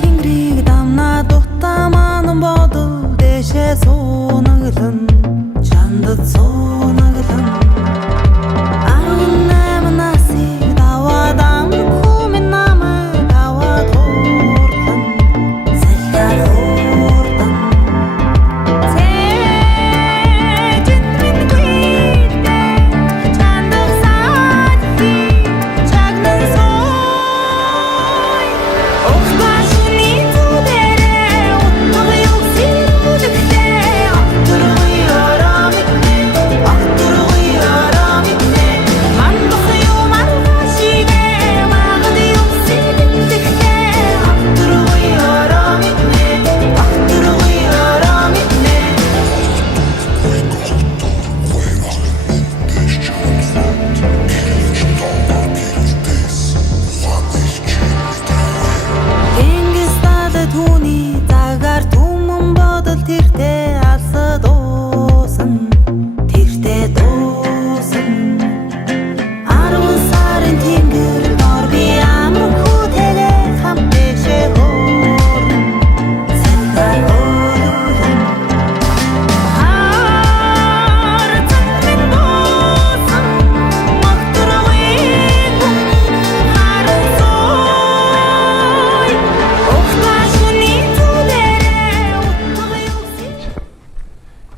тэнгэрийг дамнаа дутаа маань бодов дэшээ суунаглан чандад суунаглан 18 насыг даваад амрахгүй минь намайг аваад хуурлан салхиар хуурдан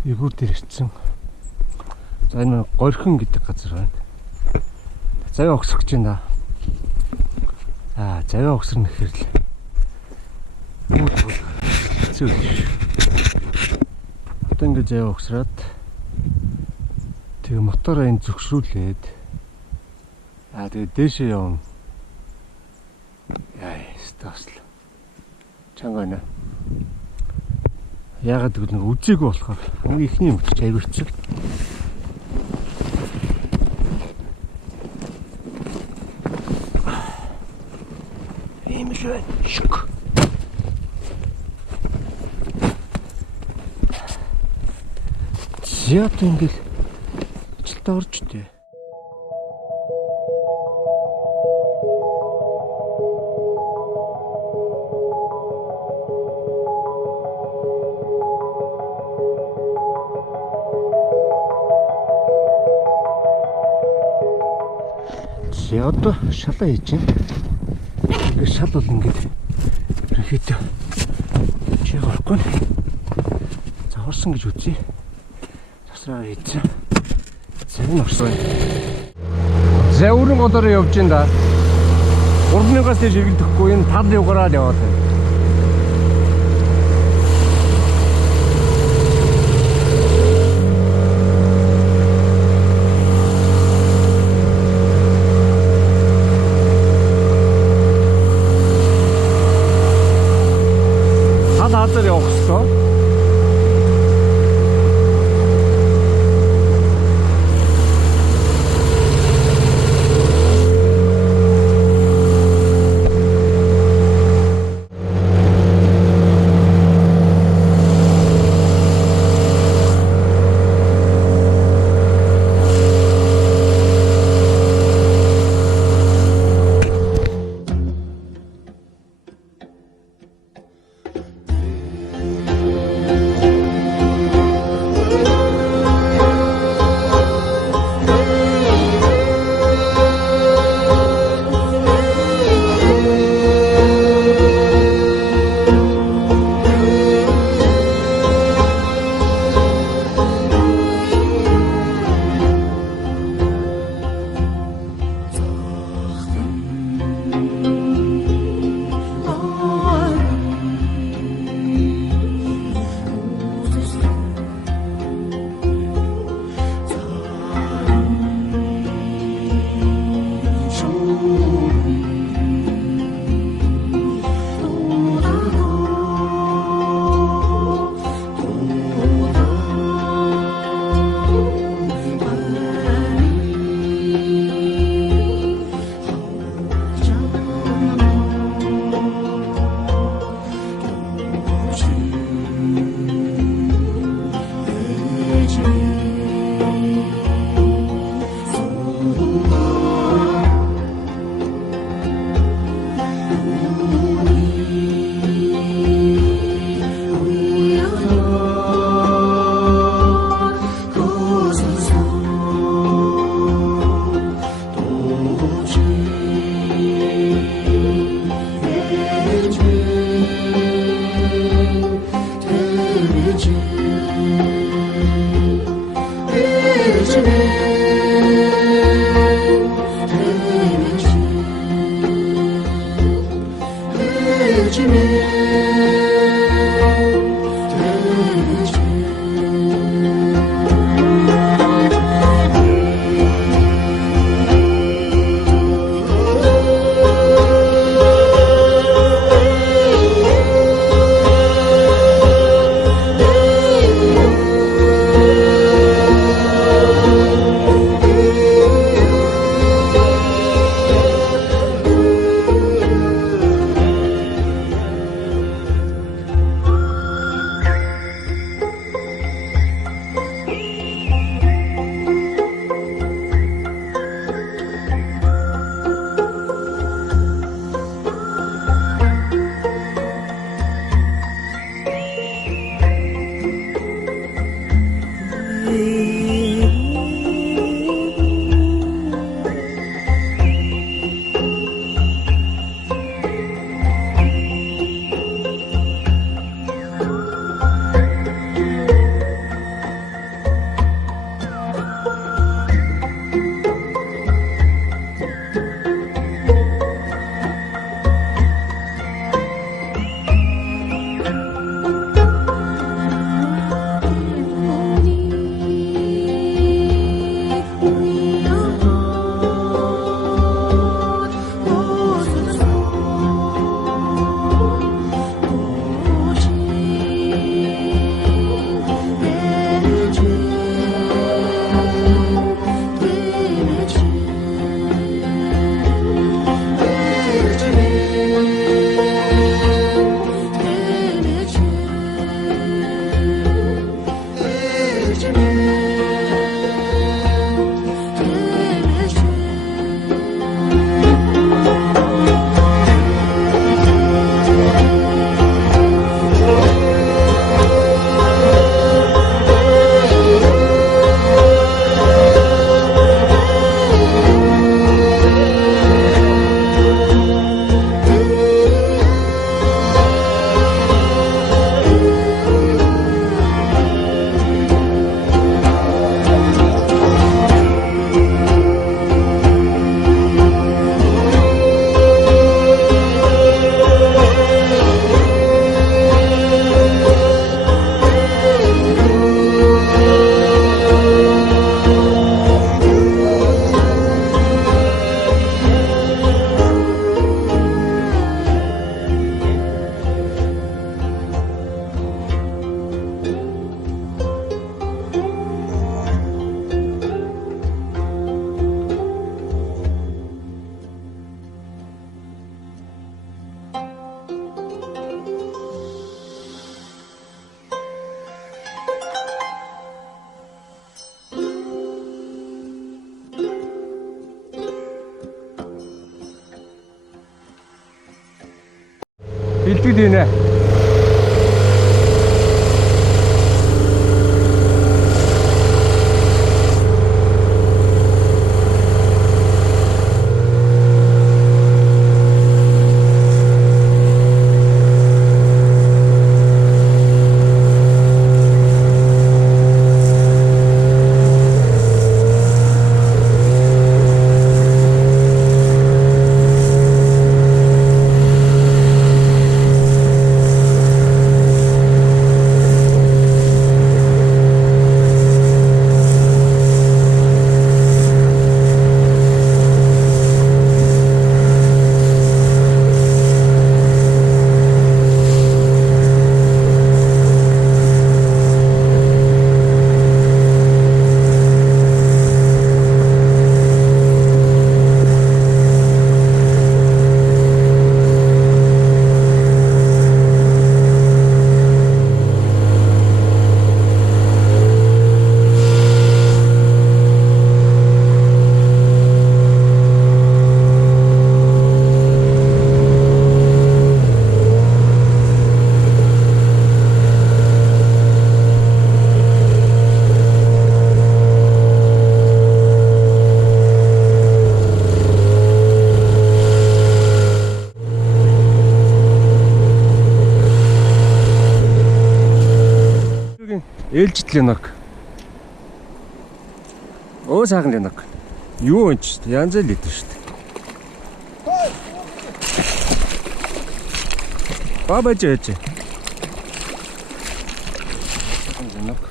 Игүүр дээр ирсэн. За энэ горхон гэдэг газар байна. Завиа огсрох гэж байна. Завиа огсрох нэхэр л. Хэцүү биш. Одоо ингээд завиа огсраад тэгээ мотороо энэ зөвшрүүлээд тэгээ дээшээ явна. Стаасл. Чанга байна. Яагаад гэвэл нэг үзээгүй болохоор хамгийн ихний мөч айгуурч. Ийм л байна. Шүк. Зяат ингээл ажилдаа орж дээ. Одоо шалаа хийж байна. Ингээд шал бол ингээд ерөнхийдөө чи орохгүй. За орсон гэж үзье. Засраа хийсэн. Зэн орсон. За өрн голоор явж байна да. 3-аас дээш иргэдэхгүй энэ тал югараад яваад байна. Hazır yoksa Хилдэг дийнэ. Ээлжид Ленок. Оо сайхан Ленок. Юу энэ ч янз бүр литр шүү дээ. байж. Зэнок.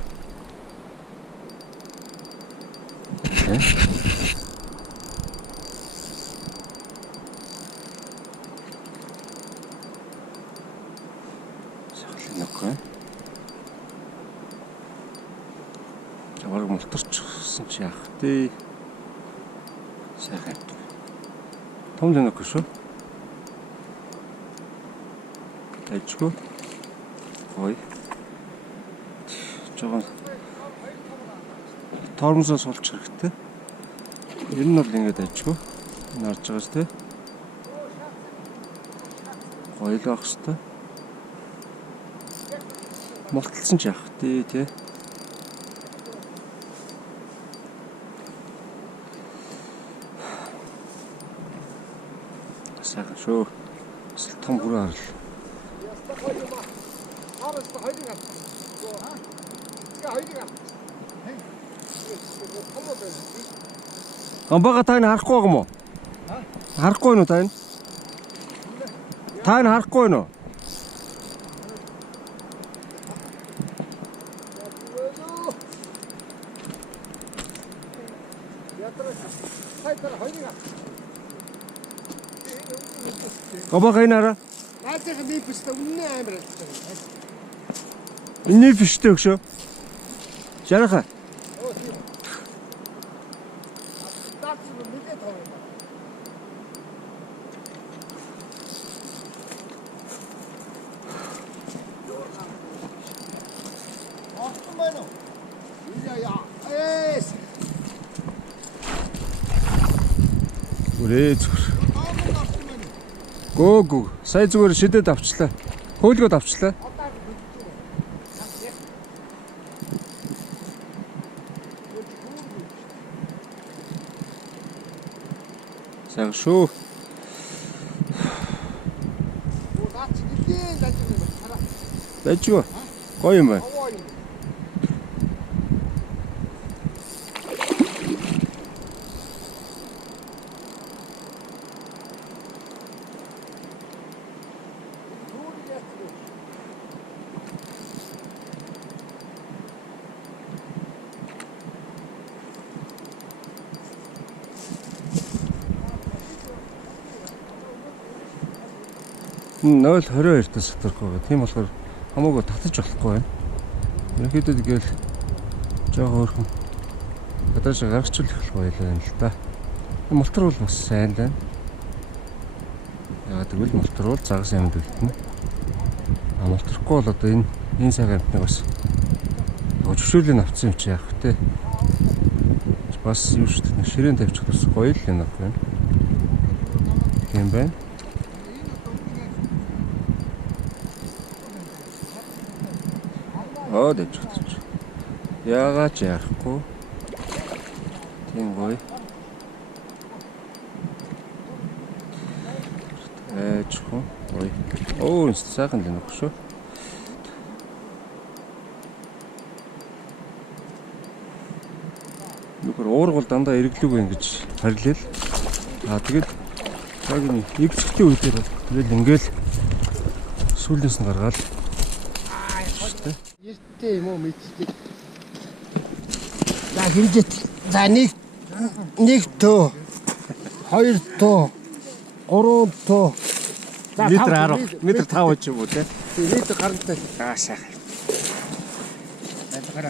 Чамайг мултарчихсан чи яах вэ? Сайхан. Том зэнок шүү. Тайчгүй. Гой. Жогон тормозоо суулчих хэрэгтэй. Ер нь бол ингэж ажгүй. Энэ харж байгаас тэ. Гоё л байх хэвээр. Мулталсан ч яах вэ тэ. Сайхан шүү. Эсвэл том бүрээ харал. Амбага та энэ харахгүй байгаа юм уу? Харахгүй нь уу та энэ? Та энэ харахгүй нь уу? Амбага энэ хараа. Наадах нэг бистэ үнэн амар л. Энэ фиштэй өгшөө. Жараха. Үрээ зүгээр. Гөө. Сая зүгээр шидэд авчлаа. Хөөлгөд авчлаа. Сайн шүү. Бэжгүй. Гоё юм байна. Нөл 22-таас сатархгүй байгаа. Тийм болохоор хамаагүй татаж болохгүй байна. Ерөнхийдөө тэгэл жоох өөрхөн гадааш гаргачихвал их байлаа юм л да. Мултар бол бас сайн байна. Яагаад гэвэл мултар бол загас юмд үлдэнэ. Мултрахгүй бол одоо энэ сайхан амтныг бас зөвшөөрлийг авцсан юм чи яах вэ? Бас юу шүү дээ. Ширээн тавьчих бас гоё л юм байна. Тийм байна. Дэвч. Яагаад яахгүй? Тийм гоё. Ээжгүй гоё. Оо, сайхан л нөх шүү. Нүгэр уургал дандаа эрэглүүг ингэж харилэл. Тэгэд яг нэг зэгтийн үедээ тэгэл ингээл сүүлнээс нь гаргаад Эртээ юм уу мэддэг. За хинжит. За нэг төө. Хоёр төө. Гурван төө. Метр 10. Метр 5 ч юм уу те. Метр гарантай. Сайхан.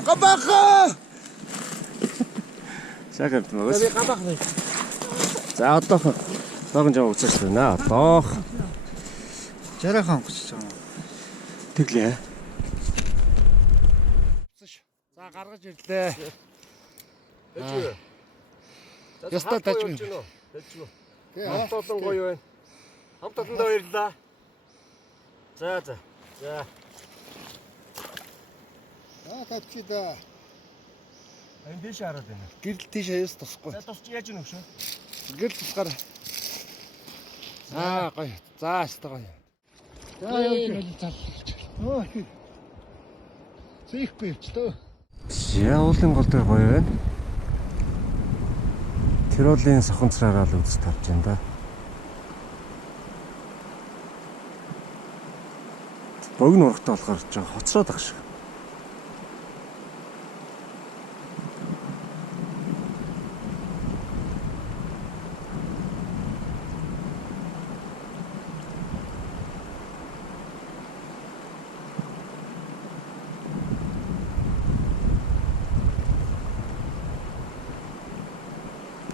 Габаха. Сайхан юм уу? Би габах. За одоохон жаа уцаж байна. Одоох. Жарахан хүсэж байгаа. Тэглээ. За гаргаж ирлээ. Тэжгүй. Ястаа тажгүй. Тэжгүй. Хамт олон гоё байна. Хамт олондоо баярлалаа. За. Тачида. Энэ дэш хараад байна. Гэрэл тийш аяас тусахгүй. За тусч яаж өгөх шүү? Гэрэл тусгаар. Гоё. За гоё. За явж зал. Зээхгүй явчлаа. Уулын гол дээр гоё байна. Тиролын сохонцраараа л үзэж тавьж байна да. Богино урагтай болохоор жоо хоцроод ах шиг.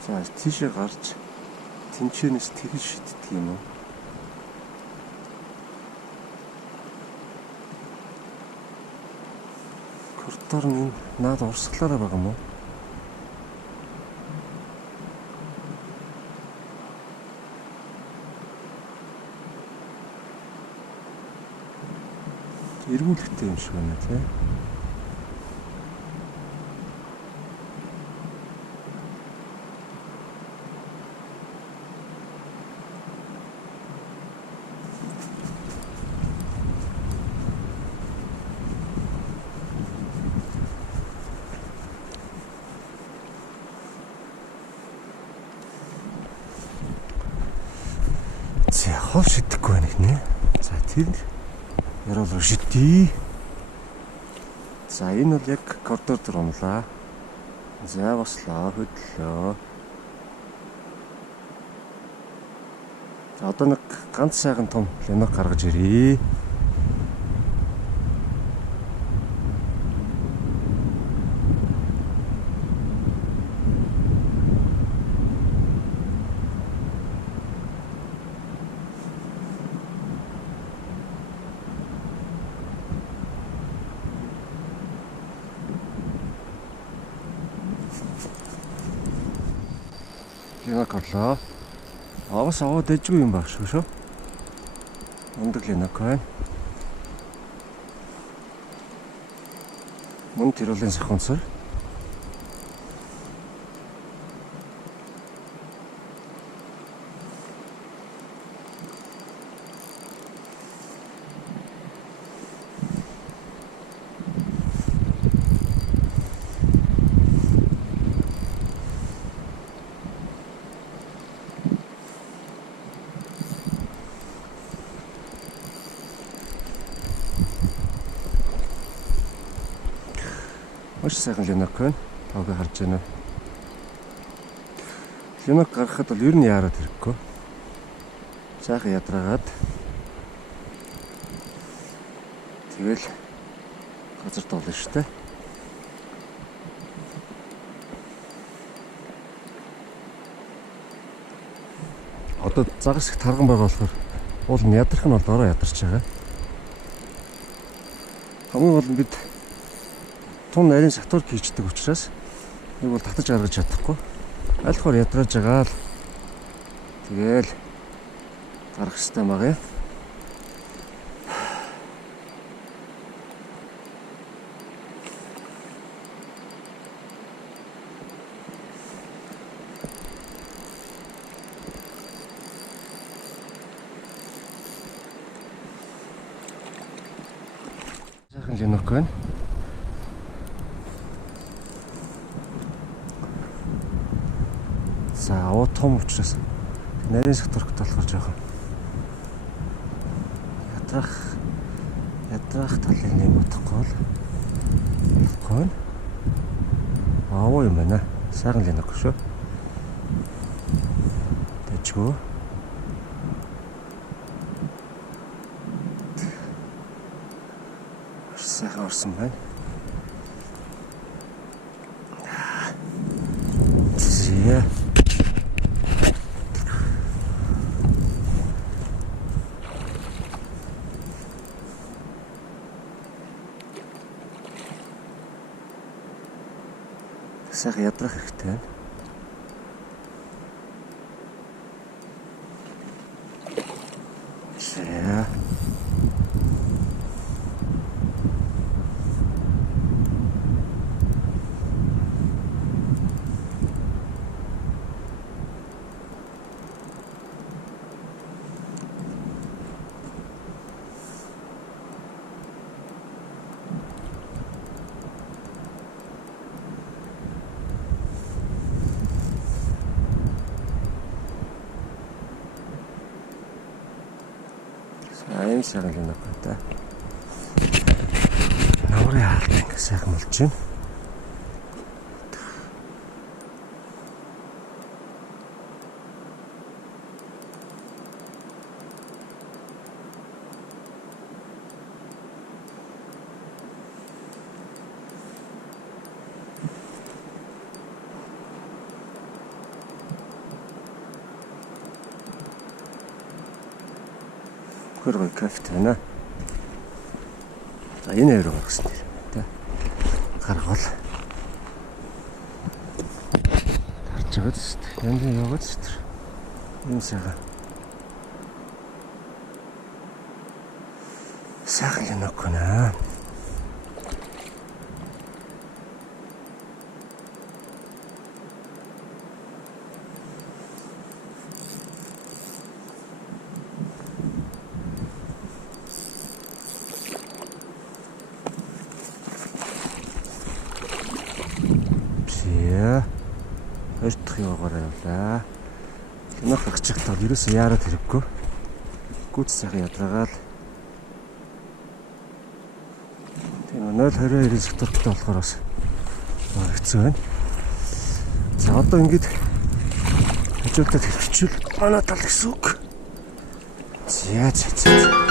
За тийшээ гарч тэнчэнэс тэгж шиддэг юм уу? Коридор нь наад урсгалаараа байгаа юм уу? Эргүүлэхтэй юм шиг байна тий. За хол шидэхгүй байна гинэ. За тэр яруу шидий. За энэ бол яг коридор дээр унлаа. За бослоо хөдлөө. За одоо нэг ганц сайхан том линок гаргаж ирээ. Линок орлоо. Аваас аваад дэжгүй юм баг шүү. Ундаг линок байна. Мөн тэрүүлийн сахунцар. Маш сайхан линок байна. Таагүй харж байна уу? Линок гаргахад бол ер нь яарад хэрэггүй. Сайхан ядраагаад тэгэл газар доолно шүү дээ. Одоо загас их тарган байгаа болохоор уул нь ядрах нь бол ороо ядарч байгаа. Хамгийн гол нь бид тун нарийн сатурк хийждэг учраас нэг бол татаж гаргаж чадахгүй. Аль болохоор ядрааж байгаа л тэгэл гарах хэрэгтэй байгаа. Сайхан линок байна. За аваа том учраас нарийн сатуркт болохоор жоохон ядрах талын юм утгагүй л болохгүй. Аваа юм байна. Сайхан линок шүү. Дэжгүй. Сайхан орсон байна. Зээ. Сайхан ядрах хэрэгтэй байна. Зээ. Сайн сайхан линок байна. Намрын хаалт ингэ сайхан болж байна. Хөргөй кафе байна. За энэ өөрөө гаргасан тийм тий. Гаргавал тарж байгаа шүү дээ. Янз бүр яваад шүү дээ. Юм сайхан. Сайхан юм окна. Хоёр дахь яваараа явлаа. Кино гарчих тал ерөөсөө яарад хэрэггүй. Гүц сайхан ядрагаал. Тийм 0.22 сектортой болохоор бас хэцүү байна. За одоо ингэж хажуудад хэрэгжүүл манай тал гэсэн үг. За.